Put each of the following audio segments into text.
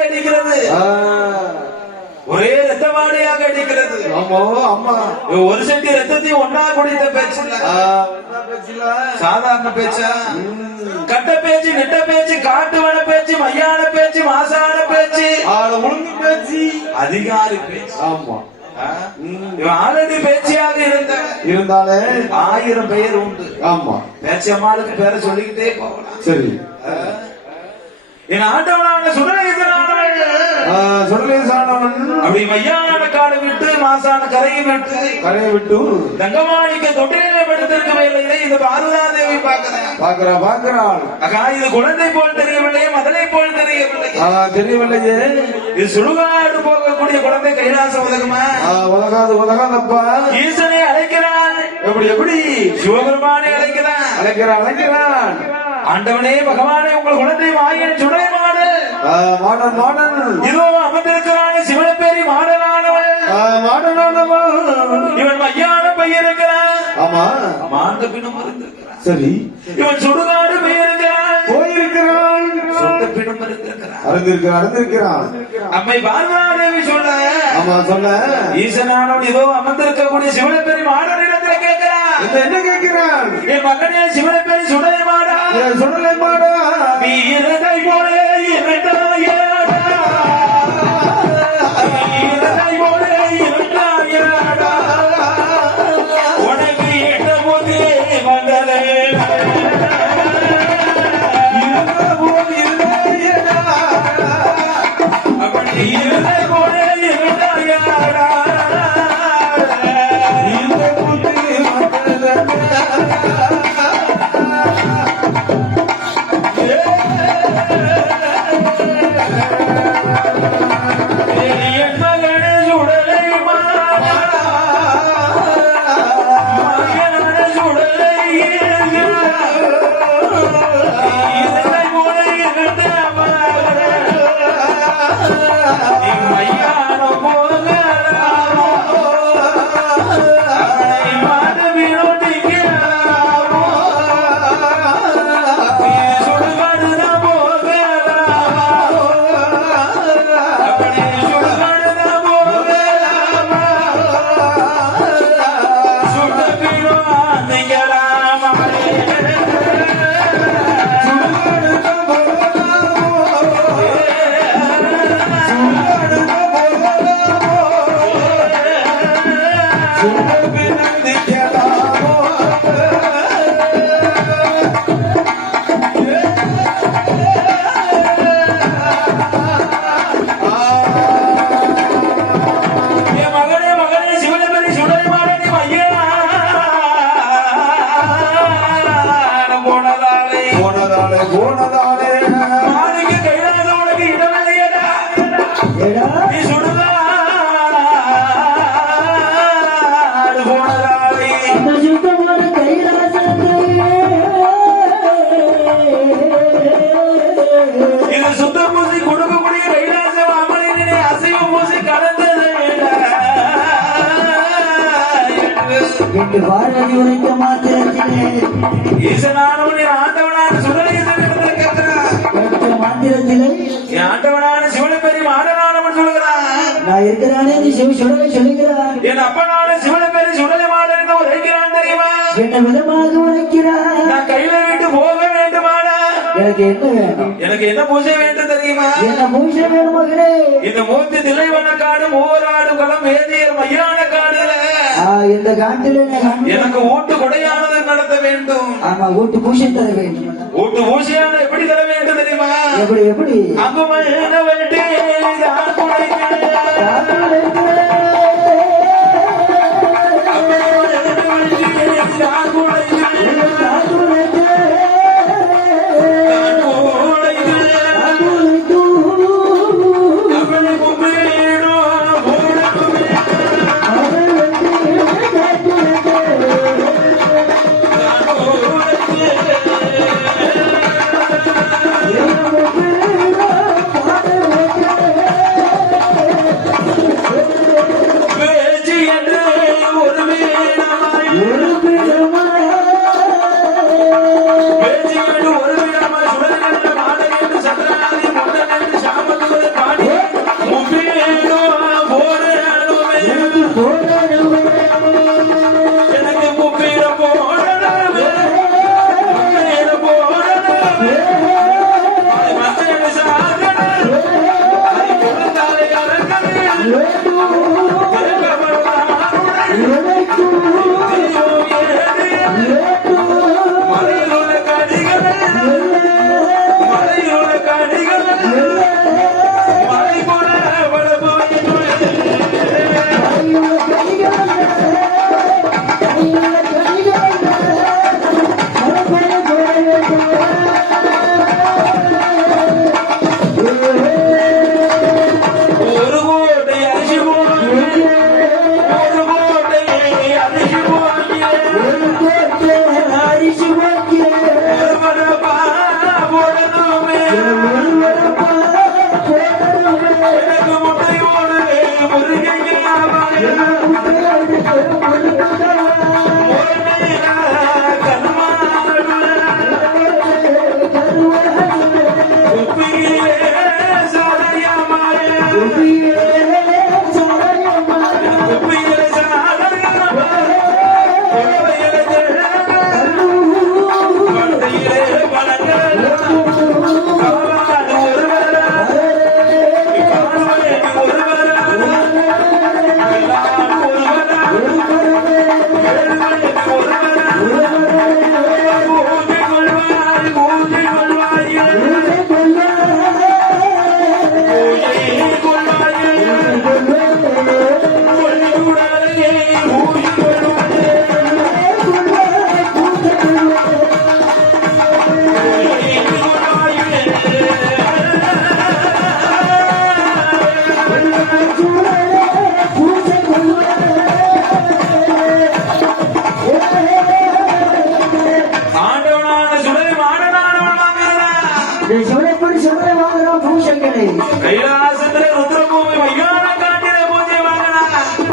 வாடை அடிக்கிறது ஒரே ரத்த வாடையாக அடிக்கிறது ஆமா. அம்மா ஒரு செட்டி ரத்தத்தையும் ஒன்னா குடித்த பேச்சு? சாதாரண பேச்சா. கட்ட பேச்சு நெட்ட பேச்சு காட்டுவன பேச்சு மையான பேச்சு மாசான பேச்சு. ஆள ஒழுங்கு பேச்சு. அதிகாரி பேச்சு. ஆமா. ஆல்ரெடி பேச்சியாக இருந்த. இருந்தாலே. ஆயிரம் பெயர் உண்டு. ஆமா. பேச்சம்மாளுக்கு பேரை சொல்லிக்கிட்டே போகலாம். சரி? என் ஆண்டவனான சுடரேசனானவன் ஆ, சுடலை சாணவன் அப்படி மையான காடு விட்டு மாசான கரையை விட்டு கரையை விட்டு தங்கமாணிக்க தொட்டிலே படுத்திருக்க வேலையிலே இந்த பாரதாதேவி பார்க்கிறேன் பாக்குறா பாக்குறாள் அக்கா இது குழந்தை போல் தெரியவில்லை மதலை போல் தெரியவில்லை தெரியவில்லையே. இது சுடுகாடு போகக்கூடிய குழந்தை கைலாச உதகுமா ஆ, உலகாது உலகாதப்பா. ஈசனை அழைக்கிறான் எப்படி எப்படி? சிவபெருமானை அழைக்கிறான். அழைக்கிறான் அழைக்கிறான். ஆண்டவனே பகவானே உங்கள் குழந்தை மாயன் ஆ, மாடன் மாடன். இதோ அமர்ந்திருக்கிறான் சிவனப்பேரி மாடனானவன் ஆ, மாடனானவன் இவன் மையான பையன் இருக்கிறான் ஆமா மாண்ட பின்னும் இருந்திருக்கிறான் சரி. இவன் சுடுகாடு பெயருக்கிறான். போயிருக்கிறான். சொந்த பின்னும் இருந்திருக்கிறான் அறிந்திருக்கிறான் அறிந்திருக்கிறான் அம்மை பார்வதாதேவி சொல்ல ஆமா சொல்ல ஈசனானவன் இதோ அமர்ந்திருக்கக்கூடிய சிவனப்பேரி மாடனிடத்துல கேட்கிறான். என்ன கேட்கிறான்? என் மகனே சிவனப்பேரி சுடலை மாடா சுடலை மாடா நீ இரண்டை போல இரண்டாயடா பார்வதி உரைக்க மாத்திரத்திலே ஈசனானவனே ஆண்டவனான கேட்ட மாத்திரத்திலே. ஆண்டவனான சிவனப்பெரிய மாடனானவன் சொல்கிறான் நான் இருக்கிறானே நீ சிவ சுடலை சொல்லுகிறான் என் அப்பனான சிவனப்பெரிய சுடலை மாடன் உரைக்கிறான் தெரியுமா? என்ன விதமாக உரைக்கிறான் நான் கையில விட்டு போக வேண்டுமாடா? எனக்கு என்ன வேணும்? எனக்கு என்ன பூஜை வேண்டும் தெரியுமா? என்ன பூஜை வேணும் மகளே இந்த மூர்த்தி தில்லைவன காடு மூவராடு குளம் வேதியர் மையான காடுல இந்த காட்டில எனக்கு ஊட்டு கொடையானது நடத்த வேண்டும். ஆமா வீட்டு பூஜை தர வேண்டும். ஊட்டு பூஜையான எப்படி தர வேண்டும் தெரியுமா? எப்படி எப்படி? அங்குமேன கனிகள்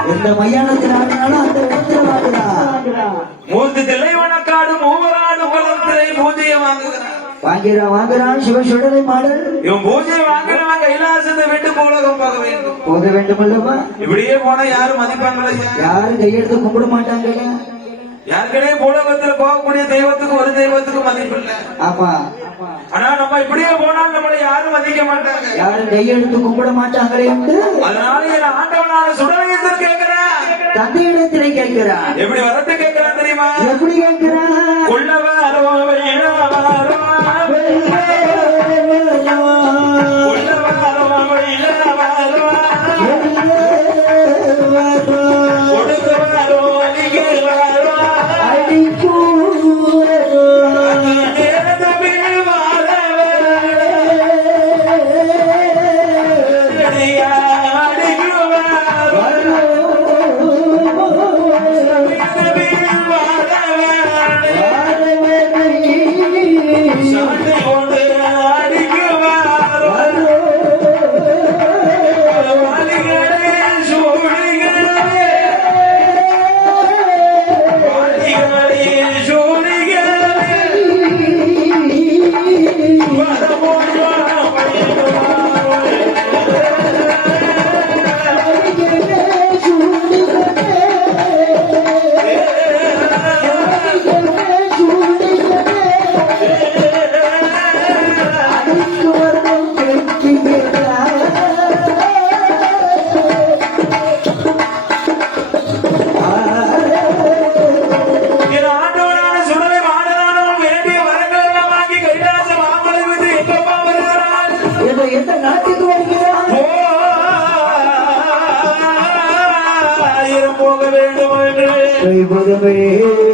எந்த மையானத்தில் ஆடினாலும் அந்த இடத்துல வாங்குறான் மூர்த்தி தில்லைவனக்காடு மூவராடு குலத்திலே பூஜையை வாங்குகிறான் வாங்கிறான் வாங்குறான் சிவ சுடலை மாடல். இவன் பூஜை வாங்குறவன் கைலாசத்தை விட்டு பூலகம் போக வேண்டும். போக வேண்டும் அல்லவா இப்படியே போனா யாரும் மதிப்பாங்களா யாரும் கையெடுத்து கும்பிட மாட்டாங்க யாருக்கனே பூலகத்துல போகக்கூடிய தெய்வத்துக்கு ஒரு தெய்வத்துக்கு மதிப்பு இல்ல. ஆமா ஆனா நம்ம இப்படியே போனால் நம்மளை யாரும் மதிக்க மாட்டாங்க. யாரும் கையெடுத்து கும்பிட மாட்டாங்களே அதனால என் ஆண்டவனான சுடலையத்தில் கேட்கிறேன் தந்தையிடத்திலே கேட்கிறான் எப்படி வரத்து கேட்கிறான் தெரியுமா? எப்படி கேட்கிறான் Please.